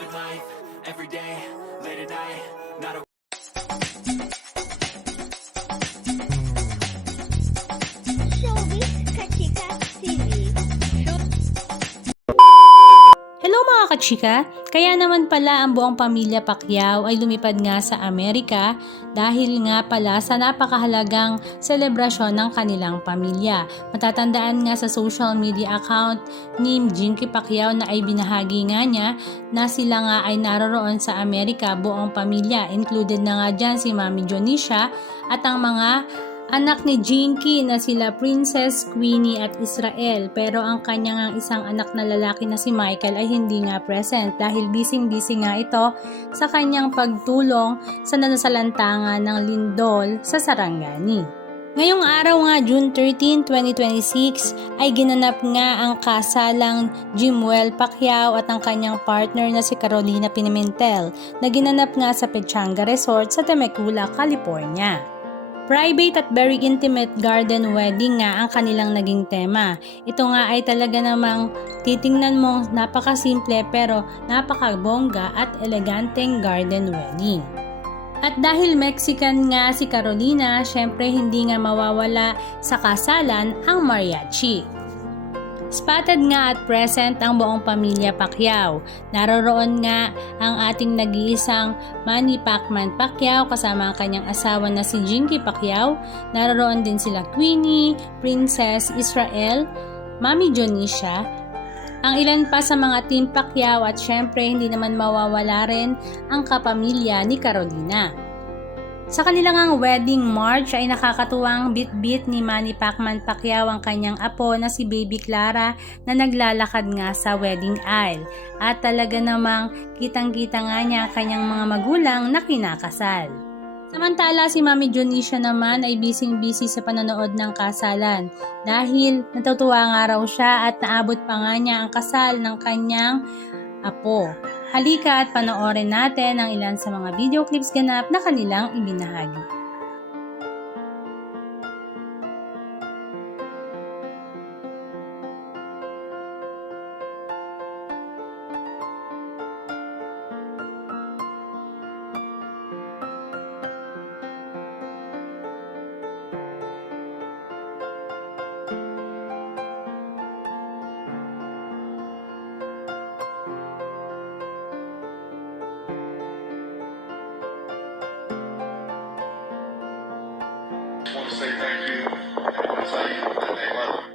living life, every day, late at night, not a Showbiz Kachika TV. Hello mga kachika! Kaya naman pala ang buong pamilya Pacquiao ay lumipad nga sa Amerika dahil nga pala sa napakahalagang selebrasyon ng kanilang pamilya. Matatandaan nga sa social media account ni Jinky Pacquiao na ay binahagi nga niya na sila nga ay naroroon sa Amerika buong pamilya. Included na nga dyan si Mami Jonisha at ang mga anak ni Jinky na sila Princess, Queenie at Israel, pero ang kanyang isang anak na lalaki na si Michael ay hindi nga present dahil busy nga ito sa kanyang pagtulong sa nasalantangan ng lindol sa Sarangani. Ngayong araw nga June 13, 2026 ay ginanap nga ang kasalang Jimuel Pacquiao at ang kanyang partner na si Carolina Pimentel na ginanap nga sa Pechanga Resort sa Temecula, California. Private at very intimate garden wedding nga ang kanilang naging tema. Ito nga ay talaga namang titingnan mong napakasimple pero napakabongga at eleganteng garden wedding. At dahil Mexican nga si Carolina, syempre hindi nga mawawala sa kasalan ang mariachi. Spotted nga at present ang buong pamilya Pacquiao. Naroroon nga ang ating nag-iisang Manny Pacman Pacquiao kasama ang kanyang asawa na si Jinky Pacquiao. Naroroon din sila Queenie, Princess, Israel, Mami Jonisha, ang ilan pa sa mga team Pacquiao at syempre hindi naman mawawala rin ang kapamilya ni Carolina. Sa kanilang wedding march ay nakakatuwang bit-bit ni Manny Pacman Pacquiao ang kanyang apo na si Baby Clara na naglalakad nga sa wedding aisle. At talaga namang kitang-kita nga niya ang kanyang mga magulang na kinakasal. Samantala si Mami Jonisha naman ay busy-busy sa panonood ng kasalan dahil natutuwa nga raw siya at naabot pa nga niya ang kasal ng kanyang apo. Halika at panoorin natin ang ilan sa mga video clips ganap na kanilang ibinahagi. I want to say thank you. I want to tell you that they love you.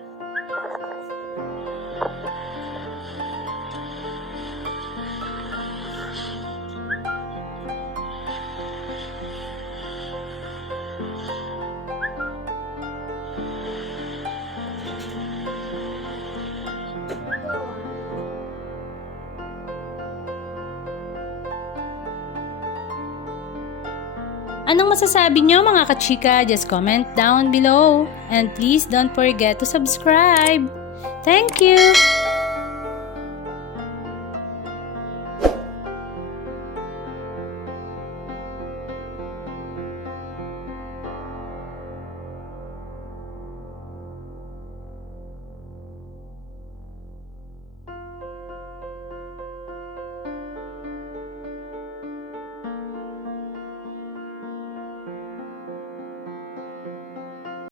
Anong masasabi nyo mga kachika? Just comment down below. And please don't forget to subscribe. Thank you!